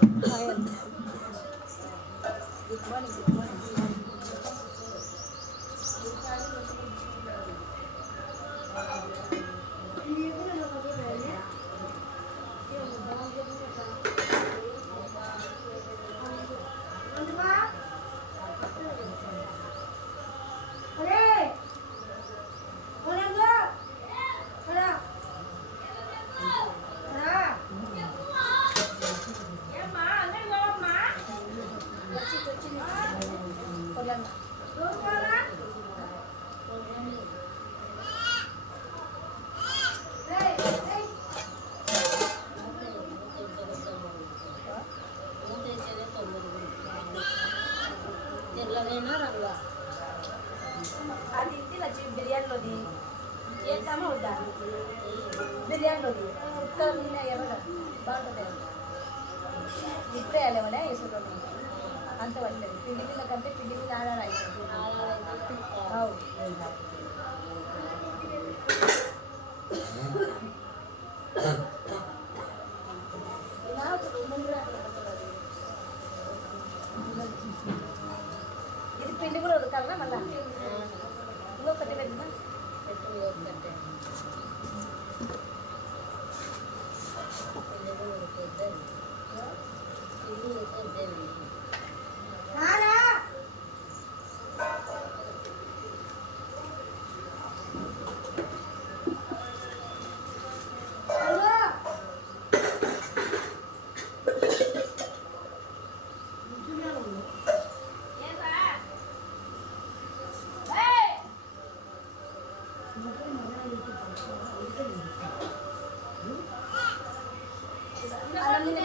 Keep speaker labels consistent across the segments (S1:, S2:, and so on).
S1: Good
S2: morning.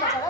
S2: అలా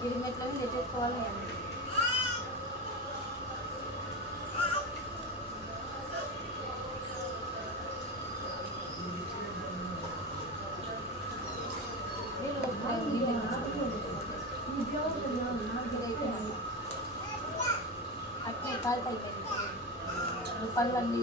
S1: మిడిమెట్లని తెచ్చుకోవాలి అండి అట్లే కాలుతాయి పనులు అన్నీ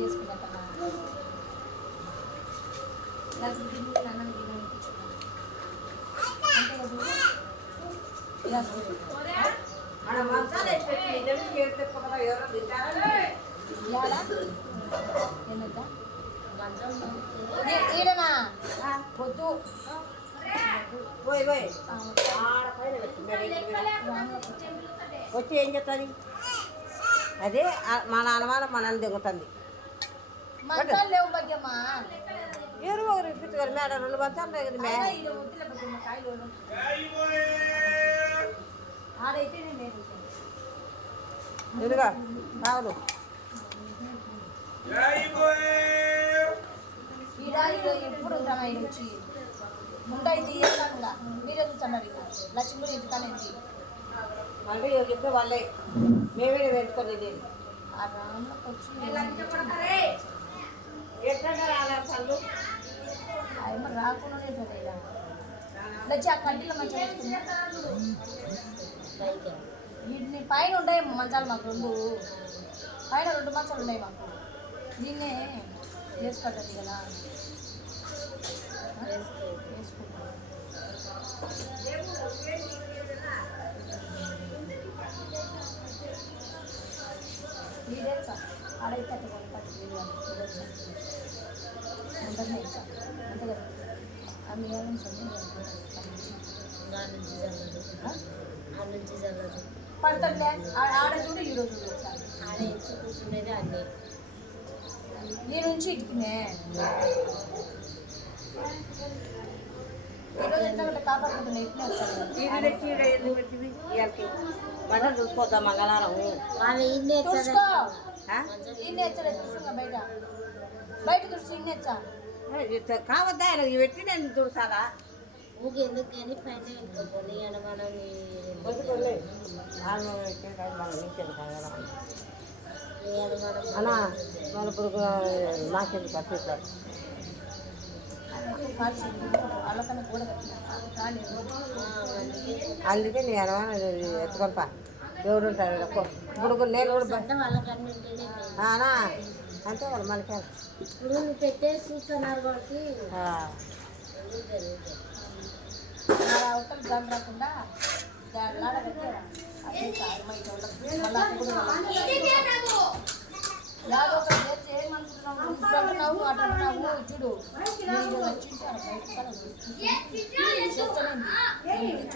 S3: వచ్చి ఏం చెప్తుంది? అదే మా నాన్నమాల మా దిగుతుంది. ఎరువు ఇప్పించుకోరు మేడం రెండు మంచాలు లేదు
S1: రాదు ఈ డాడీలో
S3: ఎప్పుడు ఉంటాం
S1: ఆయన వచ్చి ఉంటాయి తీయకుండా మీరే చూస్తున్నారు లక్ష్మీలో ఇంటికానేది
S3: అంటే చెప్తే వాళ్ళే. మేమే పెట్టుకోలేదు
S1: ఆ రామ్లో వచ్చి రాకుండా ఆ కడ్డీలో మంచిగా వీటిని పైన ఉంటాయి మంచాలు మాకు రెండు. పైన రెండు మంచాలు ఉన్నాయి మాకు. దీన్నే వేసుకోవట్లేదు కదా. వేసుకుంటాం అందరినీ ఇచ్చా. అంతే కదా. ఆమె ఏమైనా
S2: నా నుంచి
S1: పడతాడులే ఆ- ఆడ చూడు ఈ రోజు
S2: ఆడ ఎత్తు కూర్చునేది అన్నీ.
S1: ఈ నుంచి ఇటుకునే.
S3: బట్టలు చూసుకోద్దాం మంగళవారం?
S1: బయట.
S3: కావద్దా? పెట్టి నేను చూసారా
S2: ఊకి ఎందుకు కానీ పైన వెళ్ళిపోతుంది ఎడమనం
S3: అన్నా మన ఇప్పుడు నాకెందుకు కట్టిస్తారు
S1: కాల్చి వాళ్ళకన్నా కూడా కట్టిన కాలేదు
S3: అందుకే నేను అనవా ఎత్తుకొనిపా దేవుడు ఉంటాడు ఈడ. పో. ఇప్పుడు నేను కూడా బ-
S2: అంటే వాళ్ళకన్నీ ఉంటేనే
S3: ఆనా అంటే వాళ్ళు మనకి
S2: ఇప్పుడు నువ్వు పెట్టేసి చూస్తున్నారు కాబట్టి
S3: ఆ.
S2: ఎందుకు జరుగుతాయి
S1: నా అవతల దాని రాకుండా దాని లాడ పెట్టారా అదే చాలు మళ్ళీ యాదో చేసి ఏమనుకుంటున్నావు అంటున్నావు అంటున్నావు చూడు మీరు వచ్చింటారు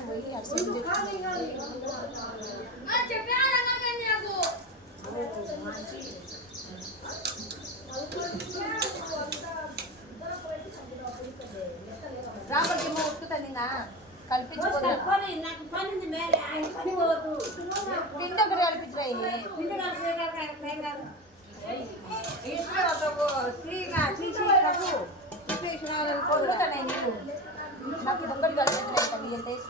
S1: పోయి అటు ఉట్టుతాను ఇంకా కల్పించుకోదా
S3: నాకు పని మేరే, ఆయన పని.
S1: పిండి ఒకటి
S3: పిండి తీసి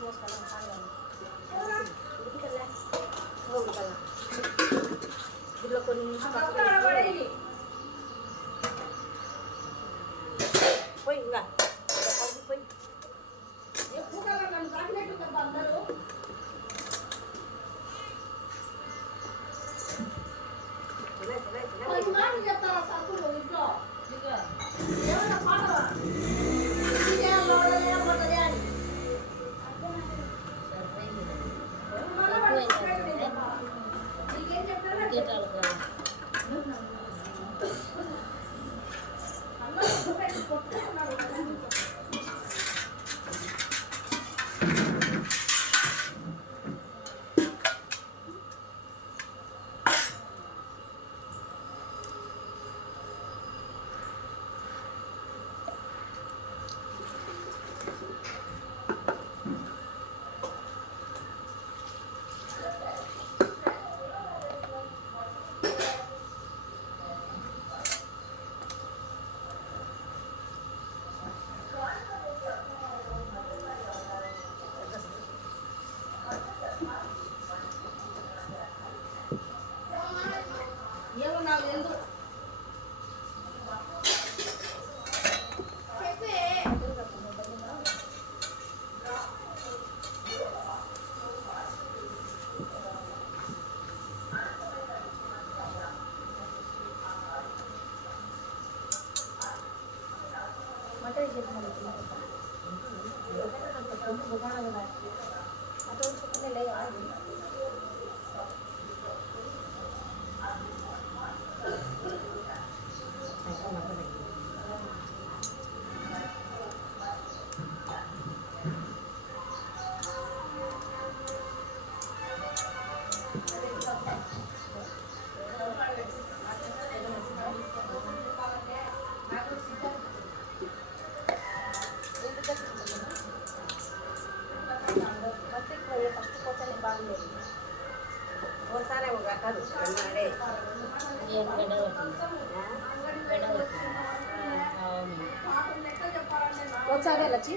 S1: వచ్చావే లచ్చి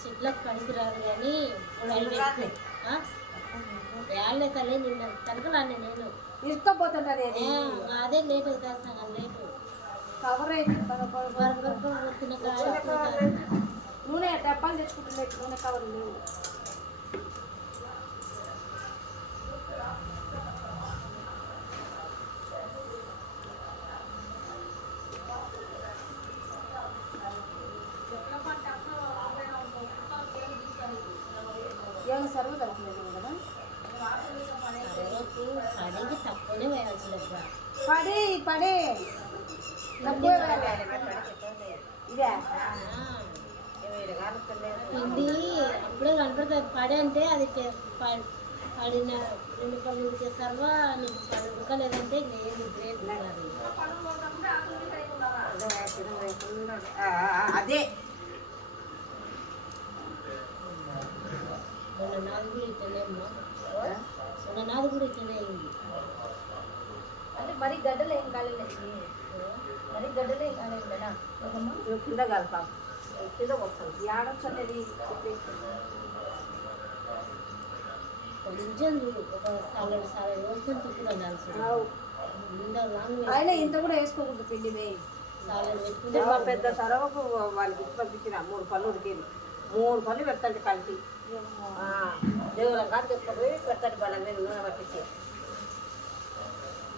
S2: చెట్లకు పనికిరాదు కానీ? వేళ్ళే తల్లి నిన్న తనకలాన్ని నేను
S1: అది
S2: ఆ, అదే లేట్ అవుతా సగం లేటు
S1: కవర్ అయితే నూనె డబ్బాలు తెచ్చుకుంటుండే నూనె కవర్ లేవు ఏమైనా సర్వ జరుగుతుంది కదా
S2: సర్వకు కడిగి తక్కువనే వేయాల్సిన
S1: పడి పడి తక్కువ ఇదే
S2: పిండి అప్పుడే అంటే అది పడిన రెండు పళ్ళు ఉడికే సర్వ నీకు పడి ఉడకలేదంటే ఇంక ఏది గ్రేట్
S3: అదే.
S2: నాది కూడా ఇట్లనే అమ్మా. మొన్న నాది కూడా ఇట్లనే అయింది.
S1: అంటే మరి గడ్డలు ఏం కాలేదు మరి గడ్డలు ఏం కాలేదు కదా?
S3: కింద కింద వస్తుంది
S1: ఏడొచ్చు అనేది
S2: కొంచెం చూడు ఒక
S1: ఆయన ఇంత కూడా వేసుకోకూడదు పిండి వేయి
S3: మా పెద్ద సరవకు వాళ్ళకి ఇచ్చి పంపించిన మూడు పళ్ళు ఉడికేది. మూడు పళ్ళు పెడతాండి కలిసి ఆ, దేవుళ్ళ కాదు తీసుకుపోయి పెడతాడు వాళ్ళ మీద నూనె పట్టించి.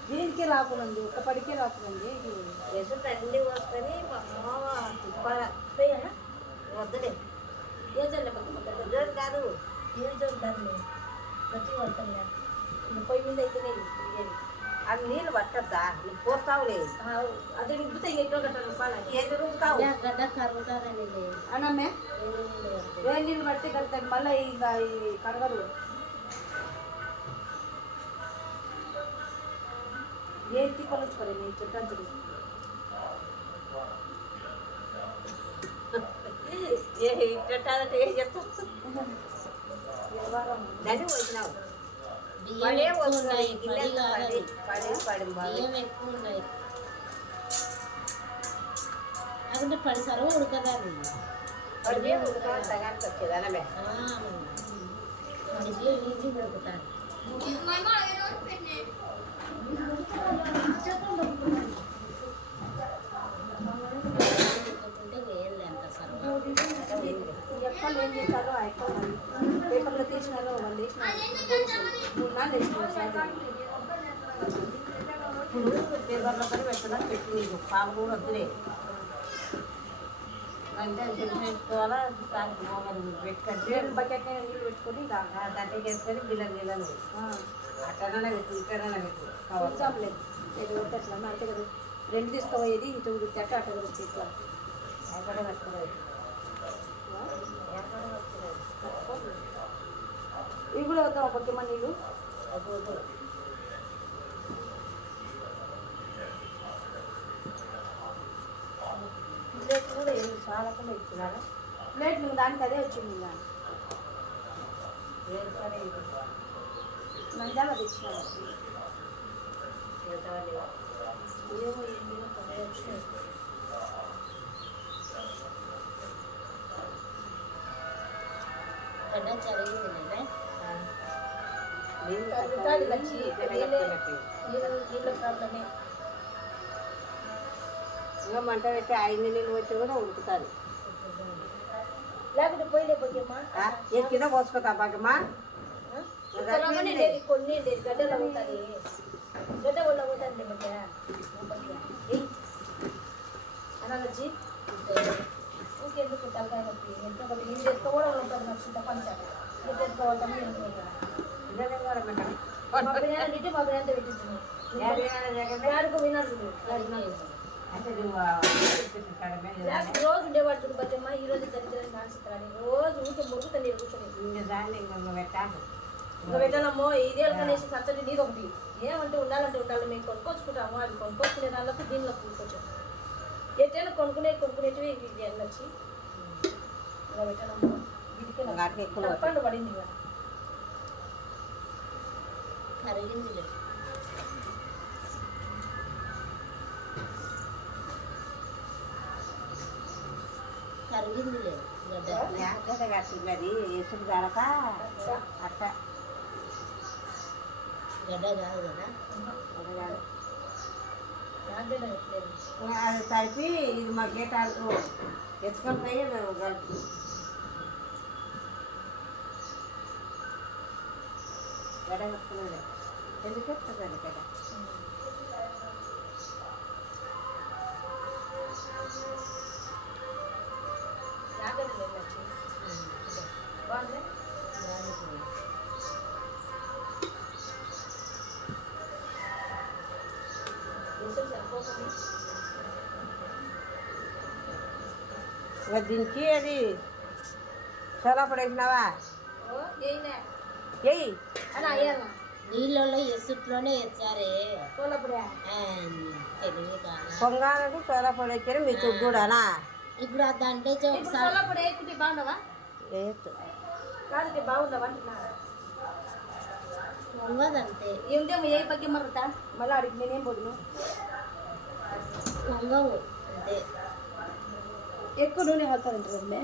S1: దీనికి రాకునంది ఒక పడికే రాకునంది
S3: ఎసు తండ్రి వస్తుంది మా అమ్మ తిప్పాల వద్దులే.
S1: ఏ
S3: ఉద్యోగం కాదు.
S1: ఏం చదువుతాను ప్రతి పడతాను పొయ్యి మీద అయితేనే ఇది.
S3: అది నీళ్ళు పట్టద్దా నువ్వు పోస్తావులే
S1: ఆ, అది రుబ్బితే ఎక్కువ గంటల రూపాయలు
S3: ఏది రుబ్బుతావు
S2: ఇలా గడ్డ కరుగుతారని లేదు
S1: అనమ్మే
S2: ఏం లేదు అంటే.
S1: వేడి నీళ్ళు పడితే కలుగుతాయి మళ్ళీ ఇక ఈ కడగరు ఏం తిప్పలు వచ్చుకోలే నీ చుట్టాంచుడు
S3: ఏ ఇట్టంటే ఏం చెప్తావు
S1: వ్యవహారం
S3: దాన్ని వచ్చినావు
S2: బియ్యం
S3: పడే
S2: ఎక్కువ
S3: వస్తుంది
S2: ఉన్నాయి పడి
S3: గిన్నె
S2: కాదు
S3: పడి పడి పడి బాగా
S2: బియ్యం ఎక్కువ ఉన్నాయి అదంటే పడి సర్వ ఉడకదాన్ని
S3: పడి బియ్యం ఉడకా సగానికి వచ్చేది అనమే
S2: పడి బియ్యం ఈజీగా ఉడుకుతారు ఉడుకుంటే వేయలే అంత సర్వ
S1: ఎక్కడ ఏం చేశారో ఆ ఎక్కడ పేపర్లో తీసినారో వాళ్ళు వేసినారు. మూడు నాలుగు వేసినారు.
S3: ఇప్పుడు పేపర్లో పడి పెట్టినా పెట్టి నీకు పాప కూడా వద్దులే. అంటే చెట్టు పెట్టుకోవాలా? దానికి
S1: బకెట్ నీళ్ళు పెట్టుకొని ఇలా
S3: దంటే చేసుకొని గిల్లలు గిల్లలు అట్టనైనా పెట్టు ఇక్కడైనా పెట్టు.
S1: చూసాంలేదు నేను కొట్టేసినాను అంతే కదా. రెండు తీసుకోపోయేది ఇటు ఉడితే అట్ట అట్ట ఇట్లా
S3: పెట్టుకోలేదు ఎక్కడ పెట్టుకోలేదు
S1: ఇవి కూడా వద్దాం పక్కమ నీళ్ళు.
S3: ప్లేట్ కూడా ఏమి చాలకుండా ఇచ్చినారా?
S1: ప్లేట్ నువ్వు దానికి అదే వచ్చింది ఇంకా.
S3: వేరు పని
S1: నంద్యాల తెచ్చినారు? ఏమో ఏంది అదే వచ్చినాయి
S2: జరిగింది
S3: నీళ్ళు
S1: తగ్గుతాది నీళ్ళ ప్రాబ్లమే
S3: ఇంకా మంట పెట్టి ఐదు నీళ్ళు వచ్చి కూడా ఉడుకుతుంది
S1: లేకుంటే పోయిలే
S3: కింద పోసుకోతా బాగమ్మా
S1: కొన్ని లేదు గడ్డలో గడ్డ వల్ల పోతుంది అనాలజీ ఊకెందుకు తలకాయ నొప్పి ఎంత ఒకటి నీళ్ళు ఎత్తుకోవడం ఉంటుంది నాకు చింత పంచాలి ఎత్తుకోవటం రోజు ఉండేవాడు బచ్చమ్మ ఈ రోజు దరిద్రాన్ని మానసిత్రాన్ని రోజు నీరు కూర్చొని
S3: దాన్ని ఇంకా పెట్టాను
S1: ఇంకా పెట్టాలమ్మో ఇదే కనేసి సచ్చడి నీది ఒకటి ఏమంటే ఉండాలంటే ఉండాలి మేము కొనుక్కొచ్చుకుంటాము అది కొనుక్కొచ్చుకునే దానిలోకి దీనిలో కూర్చొచ్చాము ఎట్లయినా కొనుక్కునే కొనుక్కునేటివి ఇది వెళ్ళొచ్చి ఇంకా పెట్టాలమ్మో వీటికి తప్పండు పడింది ఇక
S2: కరిగింది కరిగి పెరిగింది లేదు గడ్డ
S3: ఎక్కడ కట్టింది అది ఎసుడు కాలక అట్ట
S2: గడ్డ కాదు కదా
S3: అది కాదు.
S1: యాగడ ఎట్లేదు
S3: ఇంకా అది కలిపి ఇది మా గీటాలు ఎత్తుకొని పోయి మేము కలిపి గడ కట్టుకున్నది ఎందుకు ఎత్తుతుంది గడ దించి అది
S1: ఓ ఏయినా
S3: ఎయ్యి
S2: నీళ్ళలో ఎసుట్లోనే కాదు
S3: పొంగాలకు సోలాపడి వచ్చారు మీకు కూడానా
S2: ఇప్పుడు వచ్చి
S1: ఇప్పుడు
S2: ఒకసారి
S1: బాగుండవా?
S2: పొంగదంతే
S1: ఏమిటేమో ఏ పగ్గి మర్రతా మళ్ళీ అడిగి నేనేం పోదును?
S2: పొంగవు అంతే.
S1: ఎక్కువ నూనె పడుతుంది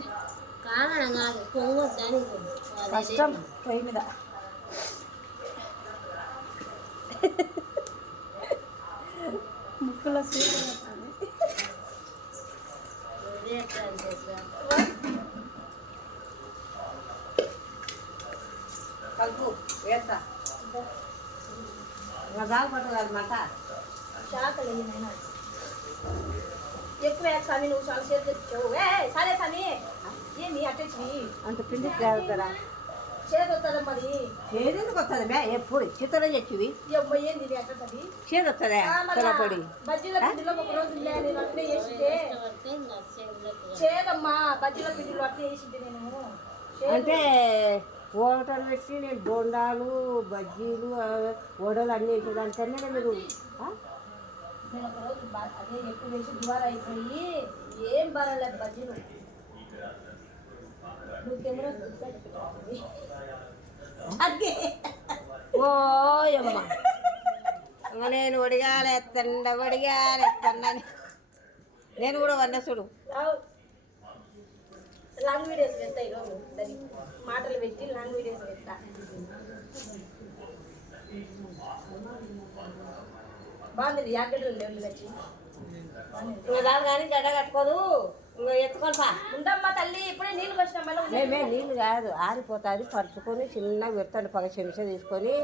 S2: కాదు పొంగొద్దని
S1: కష్టం పొయ్యి మీద. ముక్కులో సీట్
S3: కలుపు వేస్తా. ఇంకా దాని పట్టదు మాట
S1: శాఖలు నాయన ఎక్కువ వేక స్వామి నువ్వు చాలా చేతులు తెచ్చావు. ఏ సరే స్వామి ఏంది అట్టచ్చి
S3: అంత పిండి చేస్తారా
S1: మరి?
S3: చేదెందుకు వస్తుంది మే ఎప్పుడు చిత్తలో తెచ్చివి?
S1: ఎవ్వ ఏంది ఇది అట్టది
S3: చేదు వస్తుందా సొరపొడి
S1: బజ్జీల పిండిలో ఒక రోజు లే నేను అట్లే వేసింటే చేదమ్మా బజ్జీల పిండిలో అట్లే వేసింటే నేను. చేదు.
S3: అంటే హోటల్ పెట్టి నేను బోండాలు బజ్జీలు వడలు అన్నీ వేసేదానికన్నా మీరు?
S1: నేను ఒక రోజు బా- అదే ఎక్కువ వేసి దువార అయిపోయి ఏం బారాలేదు బజ్జీలు.
S3: ఇంక నేను ఒడిగాలు ఎత్తండ ఒడిగాలు ఎత్తండని. నేను కూడా వన్న చూడు.
S1: లాంగ్ వీడియోస్ పెడతా ఈరోజు మాటలు పెట్టి లాంగ్ వీడియోస్ పెడతా. బాగుంది యాగడ్డలు లేవు వచ్చి
S3: ఇంకా దాని కానీ గడ్డ కట్టుకోదు.
S1: ఉండమ్మా తల్లి ఇప్పుడే నీళ్ళు వచ్చిన మళ్ళీ
S3: మేమే నీళ్ళు కాదు ఆరిపోతుంది పరుచుకొని చిన్నగా పెడతాడు పగ చెంచా తీసుకొని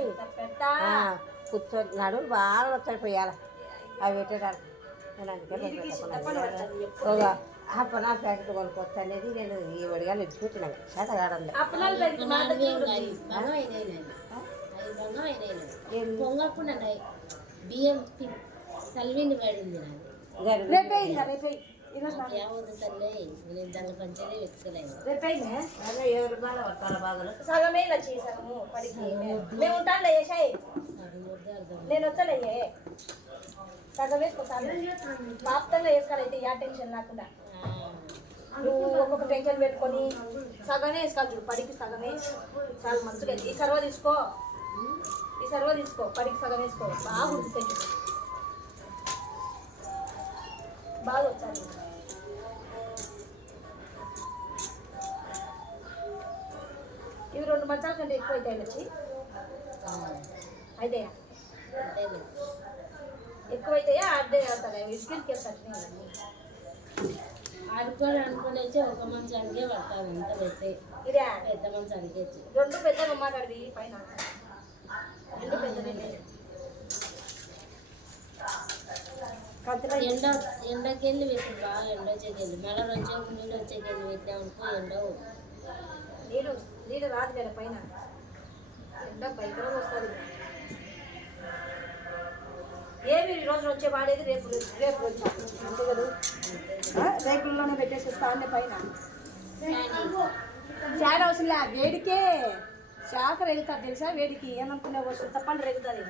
S3: కూర్చొని నడులు బాగా వచ్చాడు పోయాల అవి పెట్టేటారు నేను అందుకే అవర్ ప్యాకెట్ కొనుక్కొస్తా అనేది నేను ఈ వడిగా ఇచ్చుకుంటున్నాను చేత
S2: పొంగకుండా బియ్యం పడింది
S1: రేపే రేపే సగమే పడికి. మేము
S2: ముద్ద అర్థం
S1: నేను వచ్చలే సగం వేసుకో సగం పాప్తంగా వేసుకోవాలైతే యా టెన్షన్ లేకుండా నువ్వు ఒక్కొక్క టెన్షన్ పెట్టుకొని సగమే వేసుకోవాలి చూడు పడికి సగమే. చాలా మంచిగా. ఈ సర్వ తీసుకో. ఈ సర్వ తీసుకో. పడికి సగం వేసుకో. బాగా ఉంటుంది బాగా వచ్చాను ఇవి రెండు మంచాల కంటే ఎక్కువ అవుతాయి వచ్చి అయితే
S2: అంతేలే.
S1: ఎక్కువైతాయా అడ్డే అవుతాయి ఇసుకెళ్ళి
S2: ఆడుకొని అనుకుని వచ్చి ఒక మంచానికే పడతాను అంత పెద్ద
S1: ఇదే.
S2: పెద్ద మంచానికి
S1: రెండు పెద్ద గుమ్మాకాడివి పైన. రెండు కంతిలో
S2: ఎండ ఎండకెళ్ళి పెట్టి బాగా ఎండ వచ్చేకెళ్ళి. మళ్ళీ వచ్చే నీళ్ళు వచ్చేకెళ్ళి పెట్టామనుకో ఎండ
S1: నీరు నీరు రాదు కదా పైన. ఎండ భయంకరంగా వస్తుంది. ఏమి ఈ రోజు వచ్చే వాడేది? రేపు రేపు వచ్చి అంతే కదా ఆ, రేపుల్లోనే పెట్టేసి స్థానే పైన. ఫ్యాన్. అవసరంలే వేడికే. శాఖ రేగుతుంది తెలుసా వేడికి? ఏమనుకునే వస్తుంది తప్పని రేగుతుంది.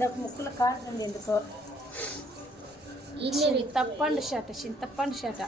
S1: నాకు ముక్కుల కారణం ఎందుకో?
S2: ఇల్లే
S1: చింతపండు షట చింతపండు షట.